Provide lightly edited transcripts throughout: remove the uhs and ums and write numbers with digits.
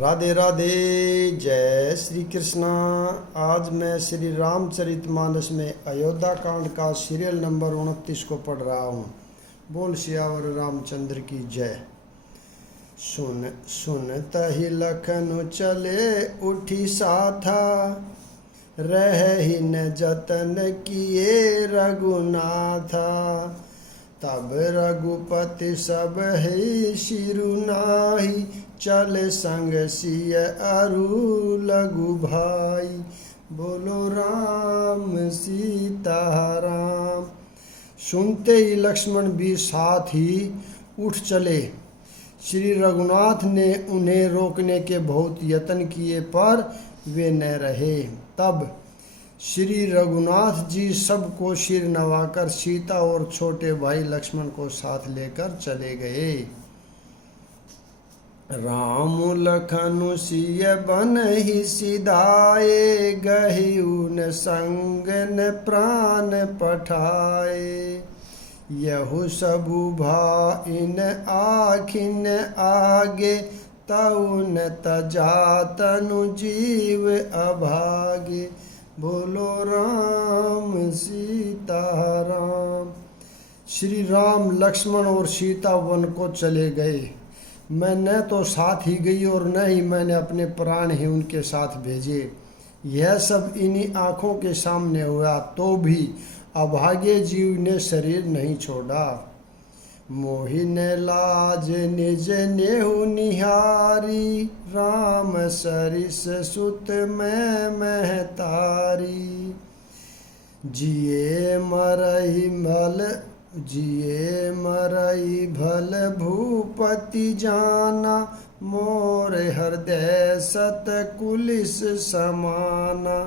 राधे राधे। जय श्री कृष्णा। आज मैं श्री रामचरितमानस में अयोध्या कांड का सीरियल नंबर 29 को पढ़ रहा हूँ। बोल सियावर रामचंद्र की जय। सुन सुन तहि लखन चले उठी साथा, रही न जतन किए रघुनाथा। तब रघुपति सब है शिरुनाही, चल संग सिय अरु लघु भाई। बोलो राम सीता राम। सुनते ही लक्ष्मण भी साथ ही उठ चले। श्री रघुनाथ ने उन्हें रोकने के बहुत यत्न किए पर वे न रहे। तब श्री रघुनाथ जी सबको सिर नवाकर सीता और छोटे भाई लक्ष्मण को साथ लेकर चले गए। राम लखनु सिय बन ही सिधाए, गहि उन संग न प्राण पठाए। यहु सबु भाइन आखिन आगे, तउन तजातनु जीव अभागे। बोलो राम सीता राम। श्री राम लक्ष्मण और सीता वन को चले गए। मैं न तो साथ ही गई और न ही मैंने अपने प्राण ही उनके साथ भेजे। यह सब इन्हीं आँखों के सामने हुआ तो भी अभागे जीव ने शरीर नहीं छोड़ा। मोहिन लाज निज नेहु निहारी, राम सरिस सुत मैं महतारी। जिए मरई भल भूपति जाना, मोर हृदय सत कुलिस समाना।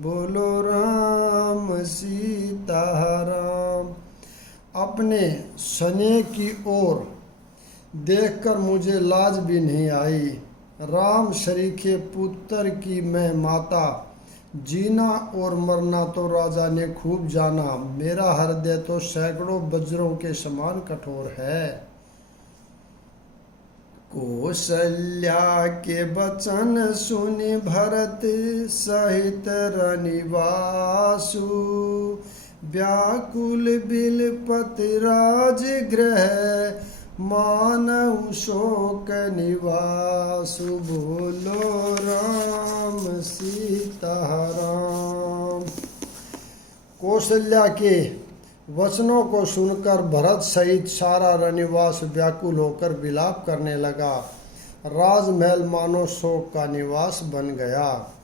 बोलो राम सीता राम। अपने स्नेह की ओर देखकर मुझे लाज भी नहीं आई। राम शरीके पुत्र की मैं माता, जीना और मरना तो राजा ने खूब जाना। मेरा हृदय तो सैकड़ों वज्रों के समान कठोर है। कौशल्या के वचन सुनि भरत सहित रनिवासु, व्याकुल बिलपति राजगृह, मानव शोक निवासु। बोलो राम सीता राम। कौशल्या के वचनों को सुनकर भरत सहित सारा रनिवास व्याकुल होकर विलाप करने लगा। राजमहल मानो शोक का निवास बन गया।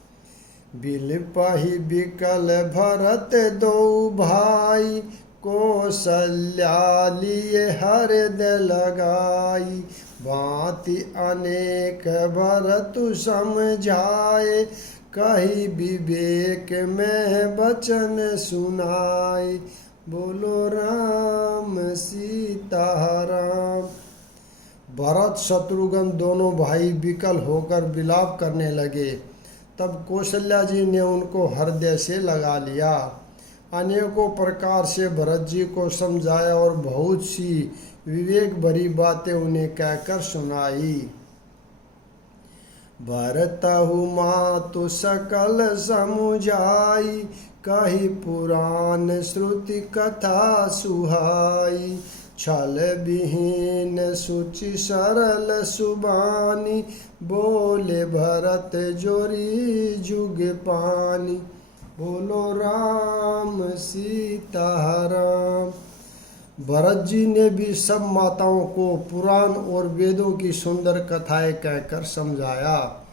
बिलपहि बिकल भरत दो भाई, कौशल्या लिए हृदय लगाई। भांति अनेक भरत समझाए, कही विवेक में वचन सुनाए। बोलो राम सीता राम। भरत शत्रुघ्न दोनों भाई विकल होकर विलाप करने लगे। तब कौशल्या जी ने उनको हृदय से लगा लिया। अनेकों प्रकार से भरत जी को समझाया और बहुत सी विवेक भरी बातें उन्हें कहकर सुनाई। भरतहु मातु सकल समुझाई, कही पुराण श्रुति कथा सुहाई। छल विहीन सुचि सरल सुबानी, बोले भरत जोरी जुग पानी। बोलो राम सीता राम। भरत जी ने भी सब माताओं को पुराण और वेदों की सुंदर कथाएं कहकर समझाया।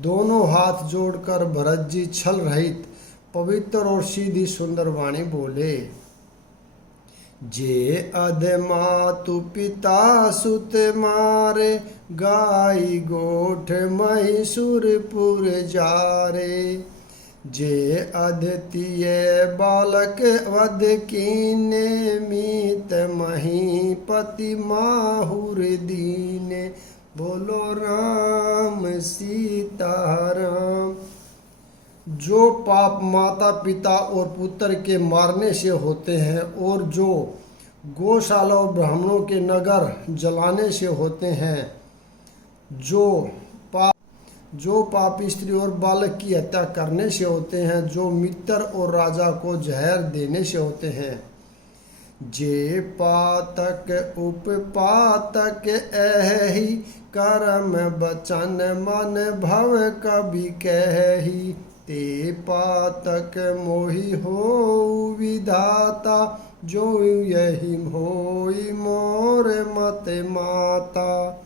दोनों हाथ जोड़कर भरत जी छल रहित पवित्र और सीधी सुंदर वाणी बोले। जे अध मातु पिता सुत मारे, गाई गोठ महिषुरपुर जारे। जे अद्वितीय बालक वध कीने, मीत महीपति माहुर दीने। बोलो राम सीता राम। जो पाप माता पिता और पुत्र के मारने से होते हैं और जो गौशाला और ब्राह्मणों के नगर जलाने से होते हैं, जो पाप जो पापी स्त्री और बालक की हत्या करने से होते हैं, जो मित्र और राजा को जहर देने से होते हैं। जे पातक उपपातक एहि, कर्म बचन मन भव कवि कहि। ते पातक मोहि हो विधाता, जो यही होई मोर मत माता।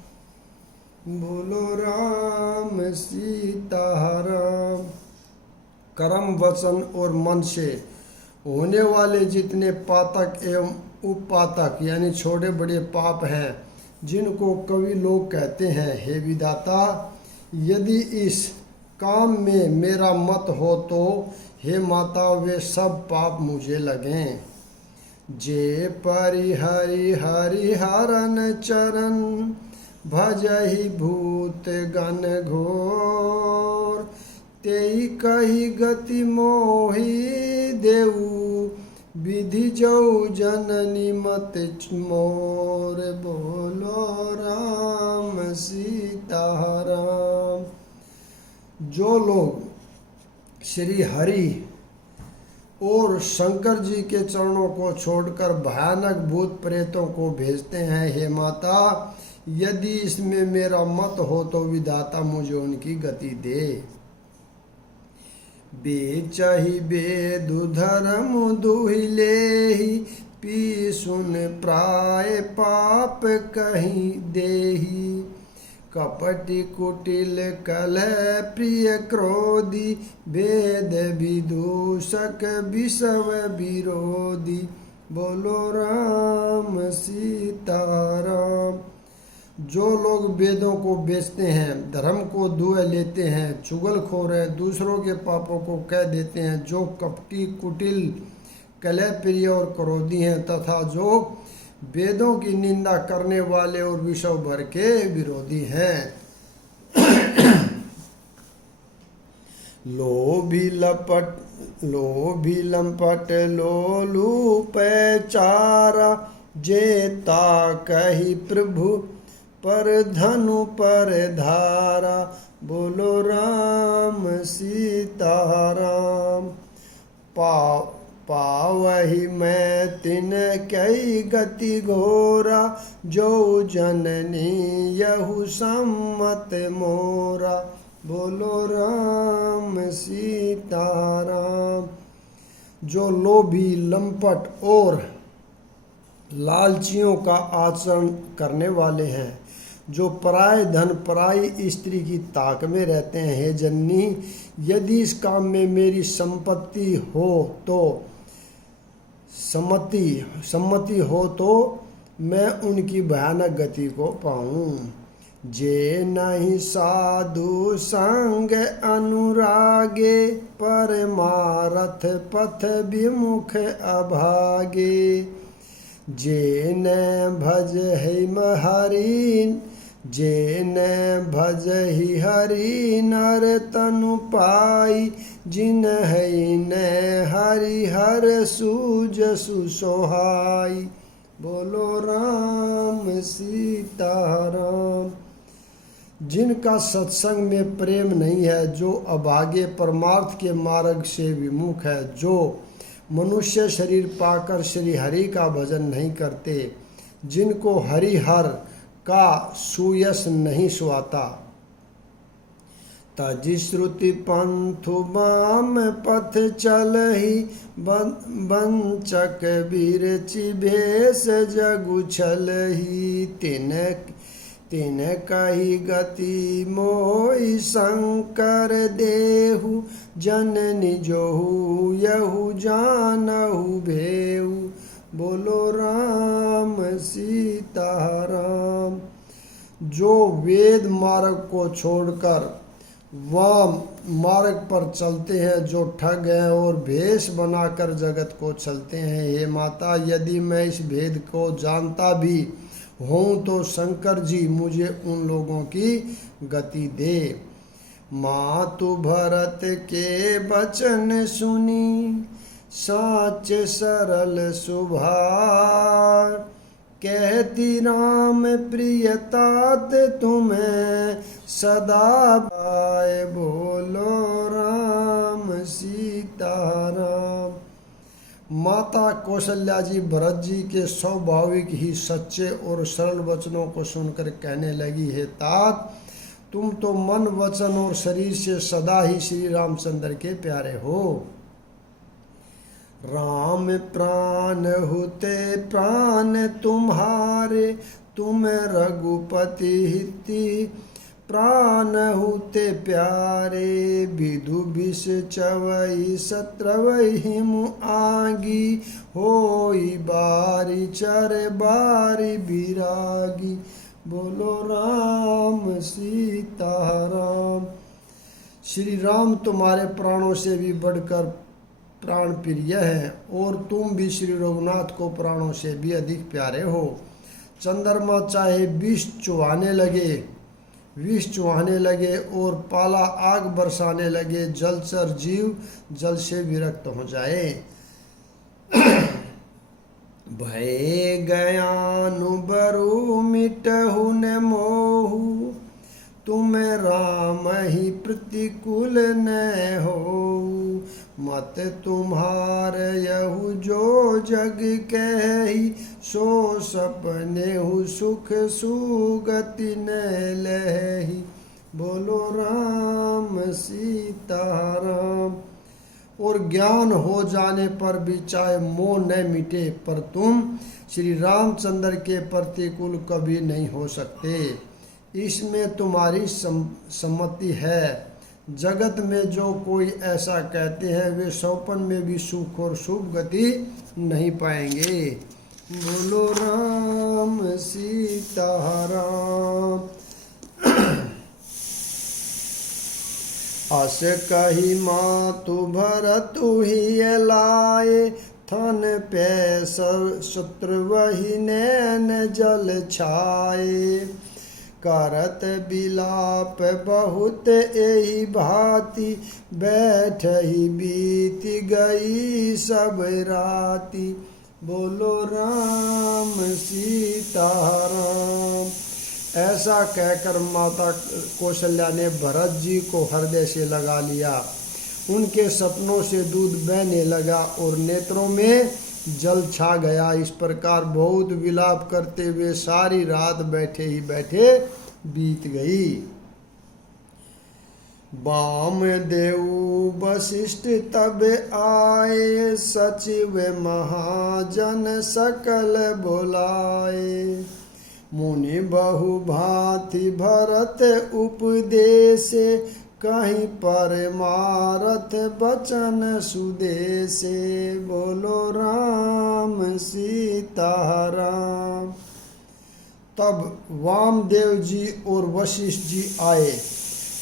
बोलो राम सीता राम। कर्म वचन और मन से होने वाले जितने पातक एवं उपपातक यानी छोटे बड़े पाप हैं, जिनको कवि लोग कहते हैं, हे विधाता, यदि इस काम में मेरा मत हो तो हे माता वे सब पाप मुझे लगें। जे परिहरि हरिहरन चरण, भजहि भूत गण घोर। तेई कही गति मोहि देऊ, विधि जऊ जननी मत मोर। बोलो राम सीता राम। जो लोग श्री हरि और शंकर जी के चरणों को छोड़कर भयानक भूत प्रेतों को भेजते हैं, हे माता, यदि इसमें मेरा मत हो तो विधाता मुझे उनकी गति दे। बेचहि बेदु धर्म दुहिलेहि, पी सुन प्राय पाप कहीं देही। कपटि कुटिल कलह प्रिय क्रोधी, भेद विदूषक विषव विरोधी। बोलो राम सीता राम। जो लोग वेदों को बेचते हैं, धर्म को दुए लेते हैं, चुगलखोर हैं, दूसरों के पापों को कह देते हैं, जो कपटी कुटिल कलह प्रिय और क्रोधी हैं, तथा जो वेदों की निंदा करने वाले और विषव भर के विरोधी हैं। लोभी लंपट लोलूप चारा, जेता कही प्रभु पर धनु पर धारा। बोलो राम सीता राम। पावहि मैं तिन कई गति घोरा, जो जननी यहु सम्मत मोरा। बोलो राम सीता राम। जो लोभी लंपट और लालचियों का आचरण करने वाले हैं, जो पराय धन पराई स्त्री की ताक में रहते हैं, हे जननी, यदि इस काम में मेरी सम्मति हो तो मैं उनकी भयानक गति को पाऊं। जे नहीं साधु संग अनुरागे, परमारथ पथ विमुख अभागे। जे न भज ही हरि नर तनु पाई, जिन है न हरि हर सूज सुसोहाई। बोलो राम सीता राम। जिनका सत्संग में प्रेम नहीं है, जो अभागे परमार्थ के मार्ग से विमुख है, जो मनुष्य शरीर पाकर श्री हरि का भजन नहीं करते, जिनको हरिहर का सुयश नहीं सुहाता। तजि श्रुति पंथु बाम पथ चलहि, बंचक बिरचि भेष जगु छलहि। तिन कही गति मोहि शंकर देहु, जननि जोहु यहु जानहु भेहु। बोलो राम सीता राम। जो वेद मार्ग को छोड़कर वाम मार्ग पर चलते हैं, जो ठग हैं और भेष बनाकर जगत को चलते हैं, हे माता, यदि मैं इस भेद को जानता भी हूँ तो शंकर जी मुझे उन लोगों की गति दे। मातु भरत के वचन सुनी, साच सरल सुभार। कहती राम प्रिय तात तुम्हें, सदा पाए। बोलो राम सीताराम। माता कौशल्या जी भरत जी के स्वाभाविक ही सच्चे और सरल वचनों को सुनकर कहने लगी, हे तात, तुम तो मन वचन और शरीर से सदा ही श्री रामचंद्र के प्यारे हो। राम प्राण होते प्राण तुम्हारे, तुम रघुपति हिति प्राण होते प्यारे। विधु विष चवई सत्रवहि आगी, होई बारी चर बारी बिरागी। बोलो राम सीताराम। श्री राम तुम्हारे प्राणों से भी बढ़कर प्राण प्रिय है और तुम भी श्री रघुनाथ को प्राणों से भी अधिक प्यारे हो। चंद्रमा चाहे विष चुहाने लगे और पाला आग बरसाने लगे, जलचर जीव जल से विरक्त हो जाए। भय गयानु बरु मिटहु न मोहु, तुम राम ही प्रतिकूल न हो। मत तुम्हार यहु जो जग कही, सो सपने हु सुख सुगति न लही। बोलो राम सीताराम। और ज्ञान हो जाने पर भी चाहे मोह न मिटे, पर तुम श्री रामचंद्र के प्रतिकूल कभी नहीं हो सकते, इसमें तुम्हारी सम्मति है। जगत में जो कोई ऐसा कहते हैं वे सौपन में भी सुख और शुभ गति नहीं पाएंगे। बोलो राम सीताराम। अस कही मातु भरतु ही लाए, थन पे शत्रु वही नैन जल छाए। करत बिलाप बहुत एही भांति, बैठ ही बीत गई सब राति। बोलो राम सीताराम। ऐसा कहकर माता कौशल्या ने भरत जी को हृदय से लगा लिया। उनके सपनों से दूध बहने लगा और नेत्रों में जल छा गया। इस प्रकार बहुत विलाप करते हुए सारी रात बैठे ही बैठे बीत गई। वामदेव वशिष्ठ तब आए, सचिव महाजन सकल बुलाए। मुनि बहु भांति भरत उपदेशे, कहीं परमारथ बचन सुदेशे। बोलो राम सीताराम। तब वामदेव जी और वशिष्ठ जी आए।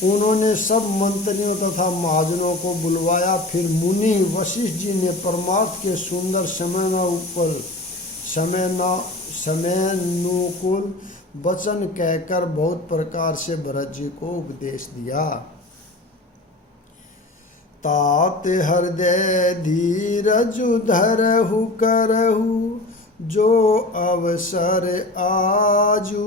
उन्होंने सब मंत्रियों तथा महाजनों को बुलवाया। फिर मुनि वशिष्ठ जी ने परमार्थ के सुंदर समयानुकूल वचन कहकर बहुत प्रकार से भरत जी को उपदेश दिया। तात हृदय धीरज धरहु करहु, जो अवसर आजू।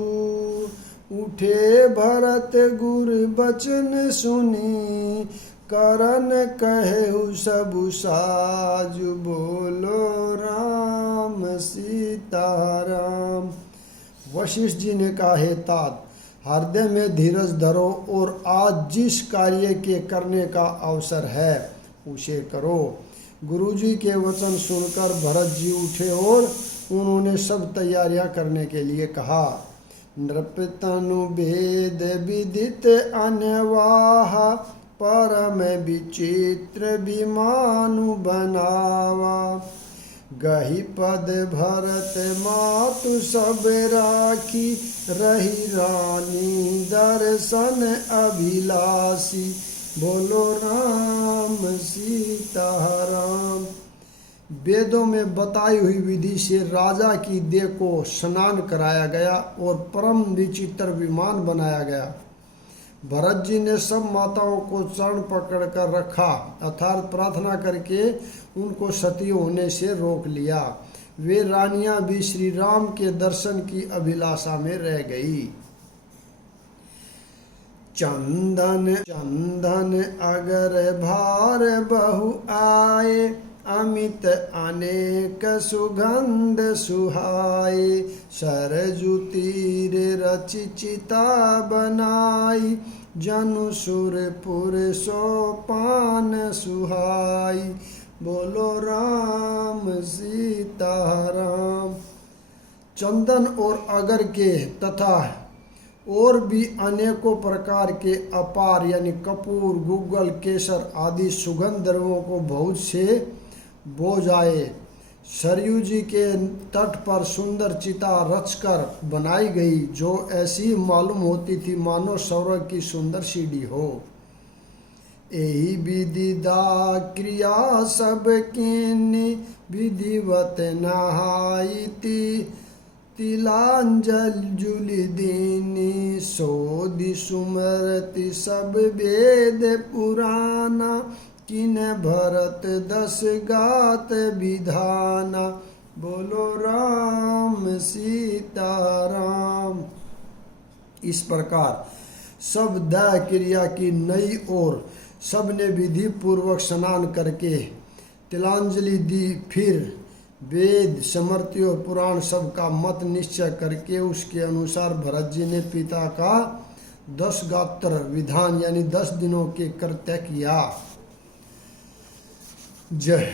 उठे भरत गुर बचन सुनी, करन कहु सबु साजु। बोलो राम सीताराम। वशिष्ठ जी ने कहा, हे तात, हृदय में धीरज धरो और आज जिस कार्य के करने का अवसर है उसे करो। गुरुजी के वचन सुनकर भरत जी उठे और उन्होंने सब तैयारियां करने के लिए कहा। नृपतनु भेद विदित अनवाहा, परम विचित्र विमानु बनावा। गही पद भरत मातु सब राखी, रही रानी दर्शन अभिलाषी। बोलो राम सीताराम। वेदों में बताई हुई विधि से राजा की देह को स्नान कराया गया और परम विचित्र विमान बनाया गया। भरत जी ने सब माताओं को चरण पकड़कर रखा, अर्थात प्रार्थना करके उनको सती होने से रोक लिया। वे रानियां भी श्री राम के दर्शन की अभिलाषा में रह गई। चंदन चंदन अगर भार बहु आए, अमित अनेक सुगंध सुहाए। सरजू तीर रचि चिता बनाई, जनु सुरपुर सोपान सुहाई। बोलो राम सीता राम। चंदन और अगर के तथा और भी अनेकों प्रकार के अपार यानी कपूर, गुग्गल, केसर आदि सुगंध द्रव्यों को बहुत से बो जाए। सरयू जी के तट पर सुंदर चिता रचकर बनाई गई, जो ऐसी मालूम होती थी मानो स्वर्ग की सुंदर सीढ़ी हो। यही विधि दा क्रिया सब कीनी, विधिवत नहाई तिलांजलि दीनी। सोधि सुमरति सब वेद पुराना, किन भरत 10 गात विधाना। बोलो राम सीता राम। इस प्रकार सब दया क्रिया की नई और सबने विधि पूर्वक स्नान करके तिलांजलि दी। फिर वेद, स्मृति और पुराण सब का मत निश्चय करके उसके अनुसार भरत जी ने पिता का 10 गात्र विधान यानी 10 दिनों के कृत्य किया। जय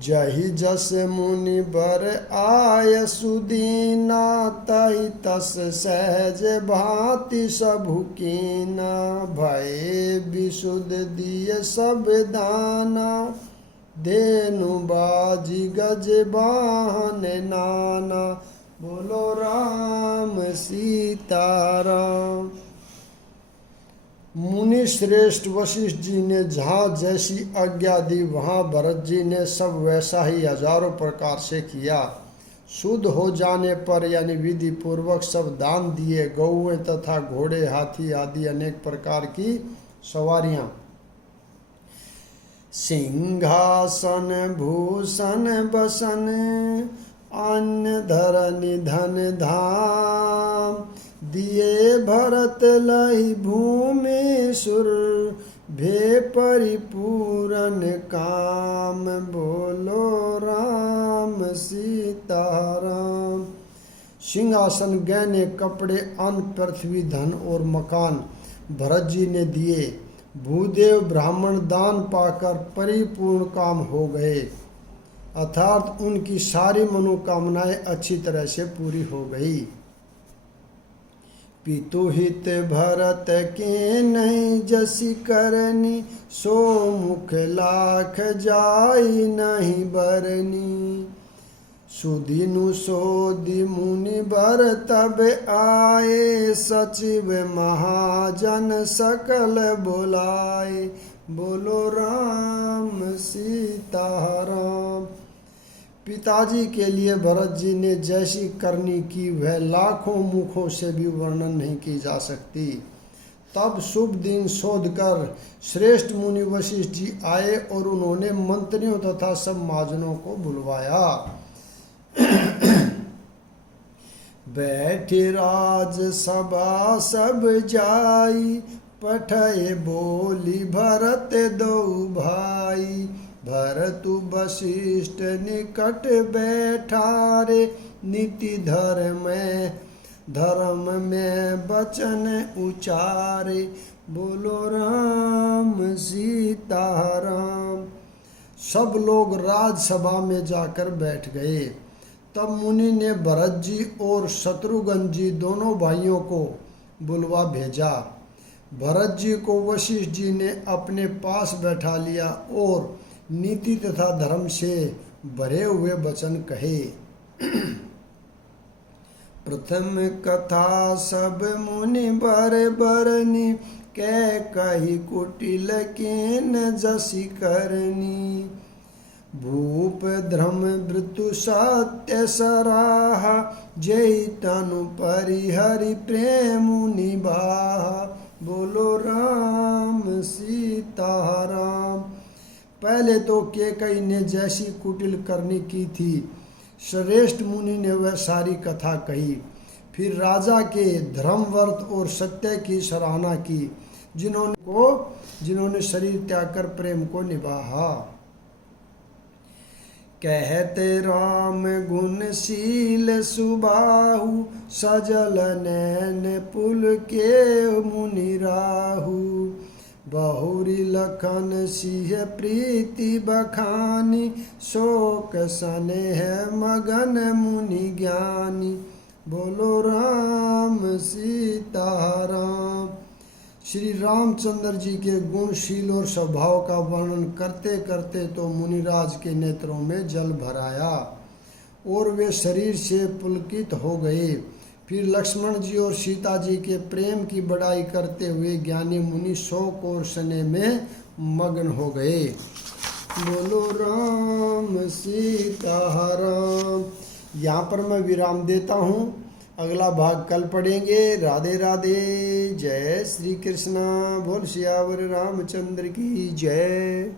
जहि जस मुनि बर आय सुदीना, तहि तस सहज भांति सबु कीना। भय विशुद्ध दिय सब दाना, धेनु बाजी गज बाहन नाना। बोलो राम सीता राम। मुनि श्रेष्ठ वशिष्ठ जी ने जहाँ जैसी आज्ञा दी, वहाँ भरत जी ने सब वैसा ही हजारों प्रकार से किया। शुद्ध हो जाने पर यानी विधि पूर्वक सब दान दिए। गौएं तथा घोड़े, हाथी आदि अनेक प्रकार की सवारियाँ। सिंहासन भूषण बसन, अन्न धरनि धन धाम। दिए भरत लहि भूमि सुर, भे परिपूरन काम। बोलो राम सीता राम। सिंहासन, गहने, कपड़े, अन्न, पृथ्वी, धन और मकान भरत जी ने दिए। भूदेव ब्राह्मण दान पाकर परिपूर्ण काम हो गए, अर्थात उनकी सारी मनोकामनाएं अच्छी तरह से पूरी हो गई। पितुहित भरत के नहीं जसी करनी, सो मुख लाख जाई नहीं बरनी। सुदिनु सोधि मुनि बर तब आए, सचिव महाजन सकल बुलाए। बोलो राम सीता राम। पिताजी के लिए भरत जी ने जैसी करनी की वह लाखों मुखों से भी वर्णन नहीं की जा सकती। तब शुभ दिन शोध कर श्रेष्ठ मुनि वशिष्ठ जी आए और उन्होंने मंत्रियों तथा सब महाजनों को बुलवाया। बैठे राज सभा सब जाई, पठय बोली भरत दो भाई। भरतु वशिष्ठ निकट बैठारे, नीति धर्म में वचन उचारे। बोलो राम सीता राम। सब लोग राजसभा में जाकर बैठ गए। तब मुनि ने भरत जी और शत्रुघ्न जी दोनों भाइयों को बुलवा भेजा। भरत जी को वशिष्ठ जी ने अपने पास बैठा लिया और नीति तथा धर्म से भरे हुए वचन कहे। प्रथम कथा सब मुनि बर बरनी, कै कही कुटिल केन जसी करनी। भूप ध्रम वृतु सत्य सराहा, जय तनु परिहरि प्रेम निबाहा। बोलो राम सीता राम। पहले तो केकई ने जैसी कुटिल करनी की थी, श्रेष्ठ मुनि ने वह सारी कथा कही। फिर राजा के धर्मव्रत और सत्य की सराहना की, जिन्होंने शरीर त्याग कर प्रेम को निभाया। कहते राम गुणशील सुबाहु, सजल नैन पुलके मुनि राहु। बहुरी लखन सिंह प्रीति बखानी, शोक स्नेह मगन मुनि ज्ञानी। बोलो राम सीता राम। श्री रामचंद्र जी के गुणशील और स्वभाव का वर्णन करते करते तो मुनिराज के नेत्रों में जल भर आया और वे शरीर से पुलकित हो गए। फिर लक्ष्मण जी और सीता जी के प्रेम की बड़ाई करते हुए ज्ञानी मुनि शोक और स्नेह में मग्न हो गए। बोलो राम सीता राम। यहाँ पर मैं विराम देता हूँ, अगला भाग कल पढ़ेंगे। राधे राधे, जय श्री कृष्णा। बोल सियावर रामचंद्र की जय।